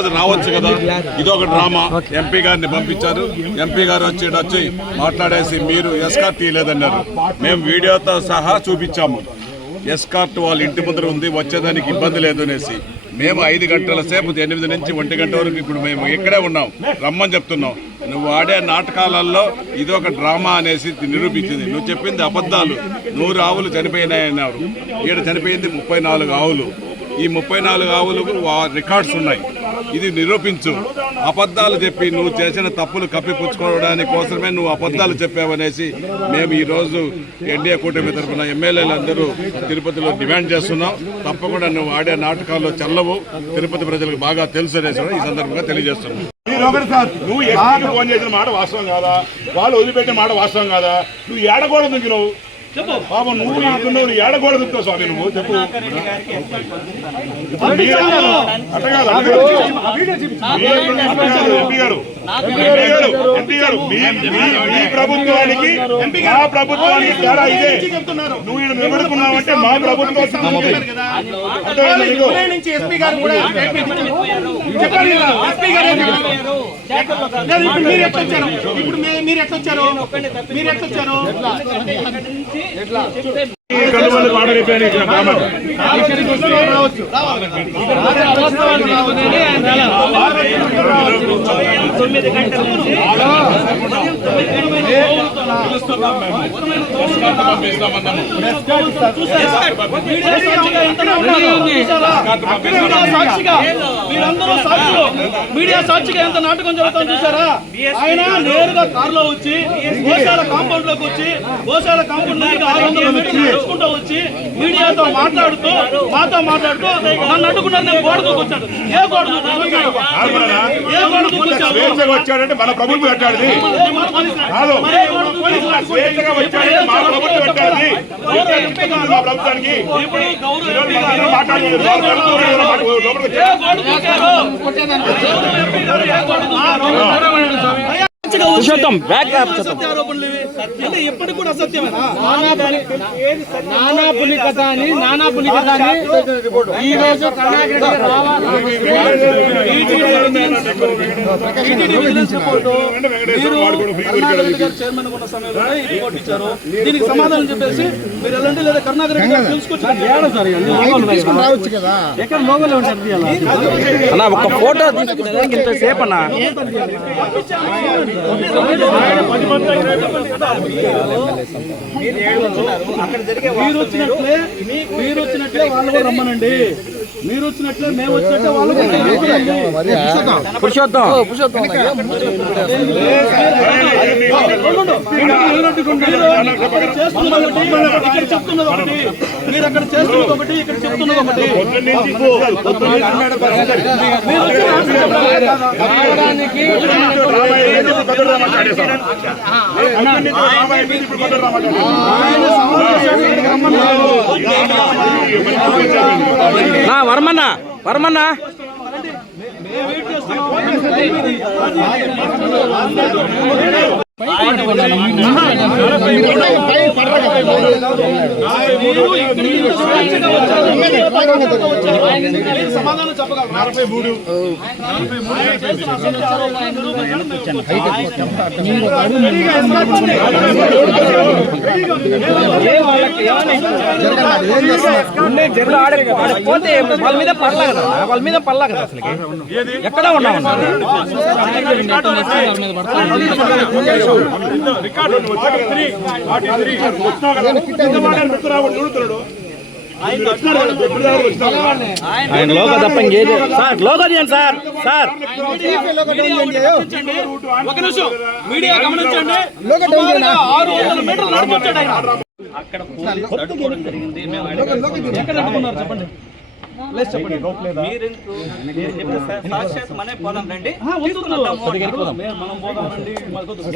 రోజు రావచ్చు కదా. ఇదొక డ్రామా. ఎంపీ గారిని పంపించారు. ఎంపీ గారు వచ్చి వచ్చి మాట్లాడేసి మీరు ఎస్కార్ట్ తీయలేదన్నారు. మేము వీడియోతో సహా చూపించాము. ఎస్కార్ట్ వాళ్ళ ఇంటి ముందర ఉంది వచ్చేదానికి ఇబ్బంది లేదు అనేసి. మేము ఐదు గంటల సేపు ఎనిమిది నుంచి ఒంటి గంట వరకు ఇప్పుడు మేము ఇక్కడే ఉన్నాం. రమ్మని చెప్తున్నాం. నువ్వు ఆడే నాటకాలలో ఇది ఒక డ్రామా అనేసి నిరూపించింది. నువ్వు చెప్పింది అబద్ధాలు. నూరు ఆవులు చనిపోయినాయన్నారు. ఈడ చనిపోయింది ముప్పై నాలుగు ఆవులు. ఈ ముప్పై నాలుగు ఆవులకు రికార్డ్స్ ఉన్నాయి. ఇది నిరూపించు. అబద్ధాలు చెప్పి నువ్వు చేసిన తప్పులు కప్పిపుచ్చుకోవడానికి కోసమే నువ్వు అబద్ధాలు చెప్పావనేసి మేము ఈ రోజు ఎన్డీఏ కూటమి తరఫున ఎమ్మెల్యేలందరూ తిరుపతిలో డిమాండ్ చేస్తున్నాం. తప్పకుండా నువ్వు ఆడే నాటకాల్లో చల్లవు. తిరుపతి ప్రజలకు బాగా తెలుసు అనేసి ఈ సందర్భంగా తెలియజేస్తున్నాం. నువ్వు ఫోన్ చేసిన మాట వాస్తవం కాదా? వాళ్ళు వదిలిపెట్టిన మాట వాస్తవం కాదా? నువ్వు ఏడకూడదు నువ్వు. పాపం నువ్వు నాకు నువ్వు ఏడకూడదు స్వామి నువ్వు చెప్పు. మీ- మీ- మీ ప్రభుత్వానికి మా ప్రభుత్వానికి తేడా ఇదే. నువ్వు ఈయన నిలబడుకున్నావంటే మా ప్రభుత్వం ఇప్పుడు మీరు ఎట్లా వచ్చారు? ఇప్పుడు మీరు ఎట్లా వచ్చారు? మీరు ఎట్లా వచ్చారు? ఈ కలువలు పాట రేపాను ఇక్కడ గ్రామాలు. సాక్షిగా మీరందరూ సాక్షులు మీడియా సాక్షిగా ఎంత నాటకం జరుగుతుందో చూసారా ఆయన నేరుగా కారులో వచ్చి గోశాల కాంపౌండ్లోకి వచ్చి గోశాల కాంపౌండ్ నుంచి ఆరు వందల మీటర్లు నడుచుకుంటూ వచ్చి మీడియాతో మాట్లాడుతూ మాతో మాట్లాడుతూ నన్ను అడ్డుకున్నారు నేను గోడ దూకొచ్చాను ఏ గోడ దూకొచ్చాను? కాదురా, ఏ గోడ దూకొచ్చాను స్వేచ్ఛగా వచ్చాడంటే మన ప్రభుత్వం కట్టాడిది కాదు. స్వేచ్ఛగా వచ్చాడంటే మా ప్రభుత్వం మా ప్రభుత్వానికి బ్యాక్ ఆరోపణలు ఇవి అంటే ఎప్పటికి కూడా అసత్యమేనా? నానా అని నానా పులికథ అని ఈ రోజు చైర్మన్ ఉన్న సమయంలో దీనికి సమాధానం చెప్పేసి మీరు వెళ్ళండి లేదా కరుణాకర్ రెడ్డి గారు తెలుసుకొచ్చి అన్న ఒక ఫోటో అన్న? మీరు వచ్చినట్లే మీరు వచ్చినట్లే వాళ్ళు కూడా రమ్మనండి. మీరు వచ్చినట్లే మేము వచ్చినట్లే వాళ్ళు కూడా. పురుషోత్తం. ఒకటి, ఇక్కడ చెప్తున్నది ఒకటి మీరు అక్కడ చేస్తున్నది ఒకటి ఇక్కడ చెప్తున్నది ఒకటి వర్మన్న వర్మన్న మేము వెయిట్ చేస్తున్నాం. మీరు ఇక్కడికి సమాధానం పోతే వాళ్ళ మీద పడలా కదా వాళ్ళ మీద పడలా కదా అసలు ఎక్కడ ఉన్నాం రికార్డు కదా. Forty three. వచ్చినావు కదా. ఇంత మాట మిత్రురావు చూడుతున్నాడు. ఆయన లోక తప్ప ఇంకేది సార్ లోక తీయండి సార్ సార్ ఒక నిమిషం మీడియా గమనించండి ఆరు వందల మీటర్లు నడపొచ్చాడు ఆయన ఎక్కడ అడ్డుకున్నారు చెప్పండి ప్లేస్ చెప్పండి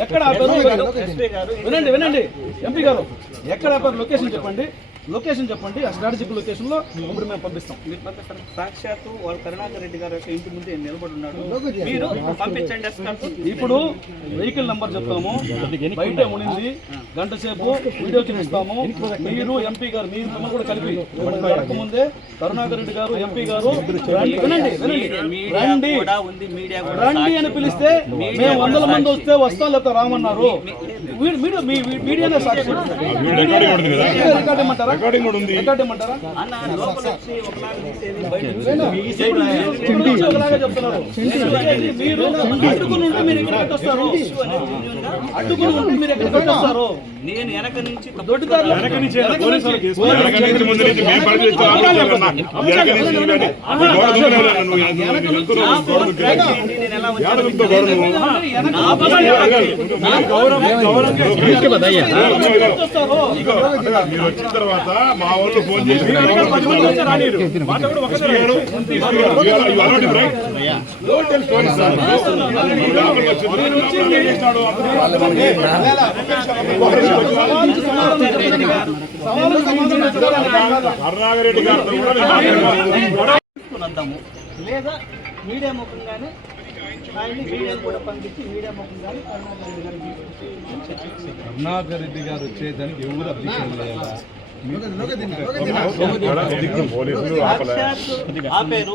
ఎక్కడ ఆపారు? వినండి వినండి. ఎంపీ గారు ఎక్కడ ఆపారు? లొకేషన్ చెప్పండి. లొకేషన్ చెప్పండి ఆ స్ట్రాటజిక్ లొకేషన్లో ఇప్పుడు మేము పంపిస్తాం. మీరు పంపిస్తారు? సాక్షాత్తు వాళ్ళ కరుణాకర్ రెడ్డి గారు యొక్క ఇంటి ముందు నిలబడి ఉన్నాడు. మీరు పంపించండి ఎస్కార్ట్ ఇప్పుడు వెహికల్ నంబర్ చెప్తాము. బయటే ఉనింది గంట సేపు వీడియో చూపిస్తాము. మీరు ఎంపీ గారు మీరు మిమ్మల్ని కూడా కలిపి. ముందే కరుణాకర్ రెడ్డి గారు ఎంపీ గారు రండి వినండి వినండి. మీడియా రండి. కూడా ఉంది మీడియా కూడా రండి అని పిలిస్తే మేము వందల మంది వస్తే వస్తాం లేకపోతే రామన్నారు. వీడు- వీడు మీ మీ- మీడియానే సాక్షి రికార్డింగ్ కూడా ఉంది రికార్డ్ ఇమ్మంటారా మీరు అడ్డుకుని ఉంటే మీరు ఎక్కడికి వస్తారు? అడ్డుకుని ఉంటే మీరు నేను వెనక నుంచి దొడ్డిదారులు వెనక నుంచి వెనక నుంచి ముందు నుంచి మేము పరిగెత్తుతూ ఆలోచించాలన్నా. వెనక నుంచి ఇలాంటి గోడ దూకుతున్నావు నువ్వు. మీరు వచ్చిన తర్వాత మా వాళ్ళు ఫోన్ చేసి లేదా మీడియా ముఖంగానే కరుణాకర్ రెడ్డి గారు వచ్చేదానికి ఎవరు అబ్జెక్షన్ లేదా పోలీసులు